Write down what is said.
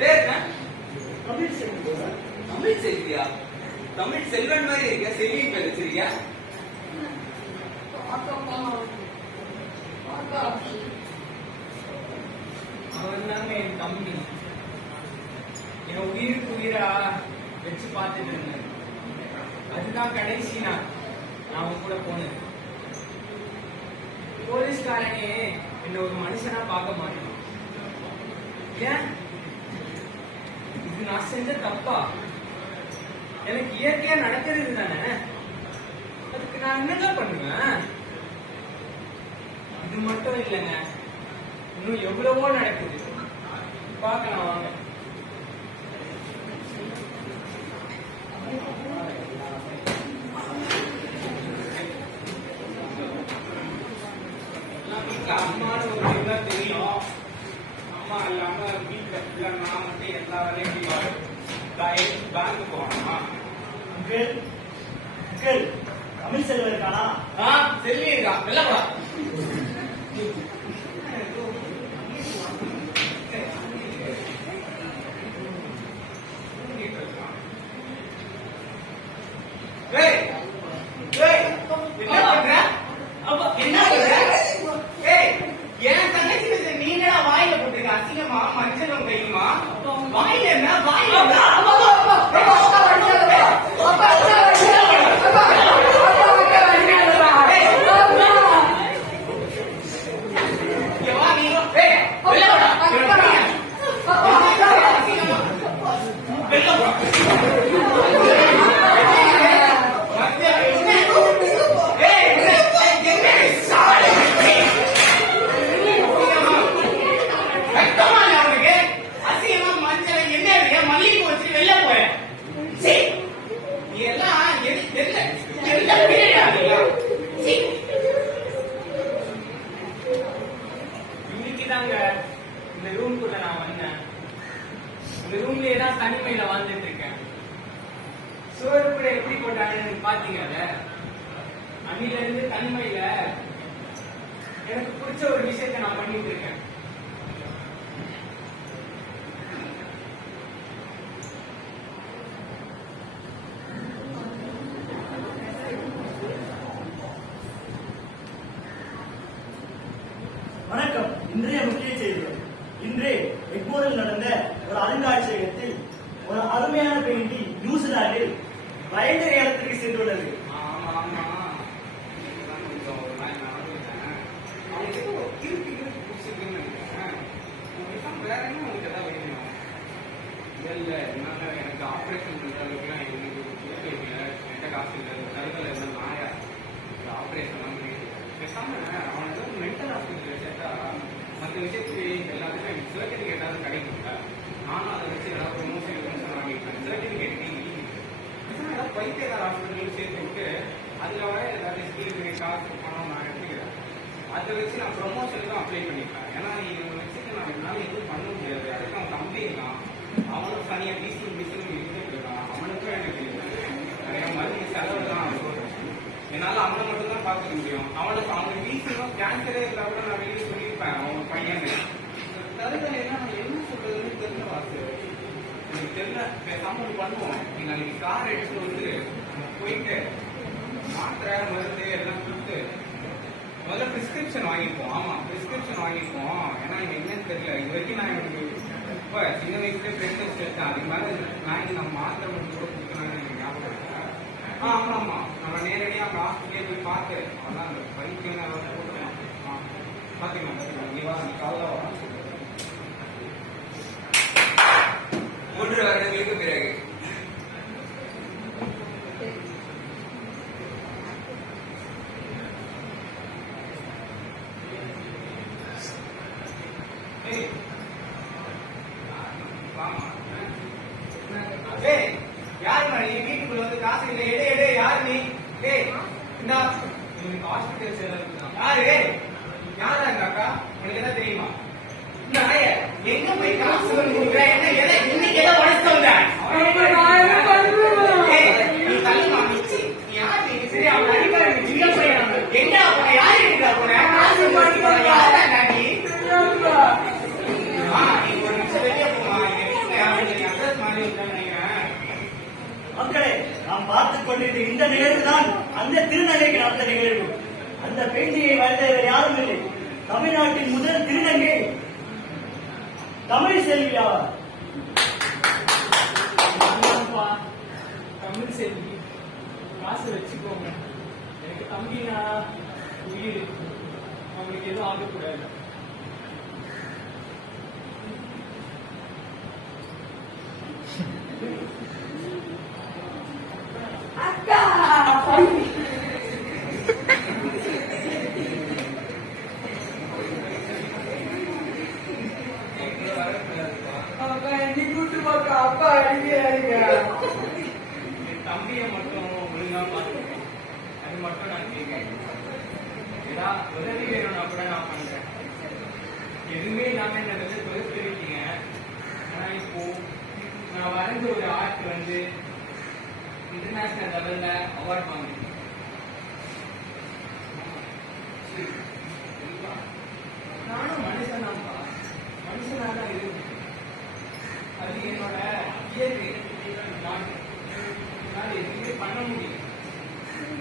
பேர் என்ன? தமிழ் செல்வன். தமிழ் செல்வியா? தமிழ் செல்வன் மாதிரி இருக்க, செல்வின் பேர் வச்சிருக்கியா? அவன் தாங்க என் தம்பி. என் உயிருக்கு உயிரா வச்சு பார்த்துட்டு இருந்தேன். அதுதான் கடைசி நான் அவன் கூட போனேன். போலீஸ்காரனே என்ன ஒரு மனுஷனா பார்க்க மாட்டேன். ஏன் இது நான் செஞ்ச தப்பா? எனக்கு இயற்கையா நடக்கிறது தானே, அதுக்கு நான் என்னதான் பண்ணுவேன்? இது மட்டும் இல்லைங்க, இன்னும் எவ்வளவோ நடக்குது. பார்க்கலாம் வாங்க. அம்மானு ஒரு இதுதான் தெரியும். அம்மா இல்லாம வீட்டுல ஃபுல்லா நான் மட்டும் எல்லா வேலையும் பேங்க் போகணுமா? தமிழ் செல்வன் இருக்கானா? செல்வி இருக்கா? வெள்ளப்பா அசிங்கமா மஞ்சளும் கையுமா? வாயில என்ன? வாயில இந்த ரூம்குள்ள நான் வந்தேன். இந்த ரூம்லயே தான் தனிமையில வாழ்ந்துட்டு இருக்கேன். சோறு கூட எப்படி போட்டாங்கன்னு பாத்தீங்க. அன்னில இருந்து தனிமையில எனக்கு பிடிச்ச ஒரு விஷயத்த நான் பண்ணிட்டு இருக்கேன். வணக்கம். இன்றைய முக்கிய செய்திகள். இன்று எக்மோரில் நடந்த ஒரு அருங்காட்சியகத்தில் ஒரு அருமையான பெயிண்டிங் நியூசிலாந்தில் வயது ஏலத்திற்கு சென்றுள்ளது. எனக்கு ஆபரேஷன் பண்ற அளவுக்குலாம் என்கிட்ட காசு இல்லை. நாயா ஆபரேஷன் அவனுக்கு மென்டல் ஹாஸ்பிட்டல் சேர்த்தா மற்ற விஷயத்துக்கு எல்லாத்துக்கும் எனக்கு சர்டிஃபிகேட் ஏதாவது கிடைக்கும்ல. நானும் அதை வச்சு ஏதாவது ப்ரொமோஷன் வாங்கிட்டேன். சர்டிஃபிகேட் ஏதாவது பைத்தியக்கார ஹாஸ்பிட்டல் சேர்த்து விட்டு அதில் வர ஏதாவது ஸ்கீல் காசு பணம் நான் எடுத்துக்கிறேன். அதை வச்சு நான் ப்ரொமோஷனுக்கும் அப்ளை பண்ணிப்பேன். ஏன்னா இவங்க வச்சுட்டு நான் என்னால் எதுவும் பண்ண முடியாது. அதுக்கு அவன் தம்பி இருக்கான், அவனும் தனியாக டிசியும் இருந்துட்டு இருக்கான். அவனுக்கும் எனக்கு நிறைய மருந்து செலவு தான். என்னால அவனை மட்டும் தான் பார்த்துக்க முடியும். அவனுக்கு வீசிலும் கேன்சரே இருந்தா கூட நான் வெளியே சொல்லியிருப்பேன். அவன் பையனு தருதல் நான் என்ன சொல்றதுன்னு தெரியல. வாசு எனக்கு தெரியல. பேசாம ஒன்று பண்ணுவோம். நீ நாளைக்கு கார் எடுத்துட்டு வந்து போயிட்டு மாத்திரை மருந்து எல்லாம் கொடுத்து முதல்ல பிரிஸ்கிரிப்ஷன் வாங்கிப்போம். ஆமா, பிரிஸ்கிரிப்ஷன் வாங்கிப்போம். ஏன்னா எனக்கு என்னன்னு தெரியல. இது வரைக்கும் நான் எனக்கு இப்ப சின்ன வயசுலேயே பிரெக்னஸ் எடுத்தேன். அதுக்கு மேல நான் நம்ம மாத்திரை மருந்து கூட கொடுக்கணும்னு எனக்கு ஞாபகம் இல்லை. ஆமா ஆமா, நம்ம நேரடியா அங்க ஹாஸ்பிட்டலே போய் பார்த்து அதான் அந்த பைக்கு போட்டுக்கலாம். பாத்தீங்களா நீ வா, நீ காலைல வா. 3 வருடங்களுக்கு பிறகு யாரு நீ வீட்டுக்குள்ள வந்து காசு இல்லை எடு எடு யாரு நீ? இந்த ஹாஸ்பிட்டல் யாரு யாரா அக்கா? உனக்கு என்ன தெரியுமா? இந்த எங்க போய் காசு வந்து கொடுக்குற? என்ன எதை இன்னைக்கு எதை உடச்சு வந்த? நீ தள்ளுமா மிச்சி? நீ யாரு நீ? சரி அவன் அடிக்கிறாங்க சின்ன பையன். எங்க போன? யாரு இருக்கா போன? காசு யாரா நீ? நீ ஒரு நிமிஷம் வெளியே போமா. நாம் பார்த்துக் கொண்டிருந்த இந்த நிகழ்வு தான் அந்த திருநங்கைக்கு நடந்த நிகழ்வு. அந்த பெயிண்டிங்கை வரைந்தவர் யாரும் இல்லை, தமிழ்நாட்டின் முதல் திருநங்கை தமிழ் செல்வி ஆவார். தமிழ் செல்வி காசு வச்சுக்கோங்க. எனக்கு தம்பினா உயிர், அவங்களுக்கு எதுவும் ஆகக்கூடாது. என் தம்பியை மட்டும் ஒழுங்கா பார்த்துக்கோ, அது மட்டும் நான் கேட்கிறேன். ஏதாவது உதவி வேணும்னா கூட நான் பண்றேன். எதுவுமே இல்லாம என்ன பெருசுருக்கீங்க. ஆனா இப்போ நான் வரைஞ்ச ஒரு ஆர்ட் வந்து இன்டர்நேஷனல் லெவல்ல அவார்ட் வாங்கிருக்கேன்.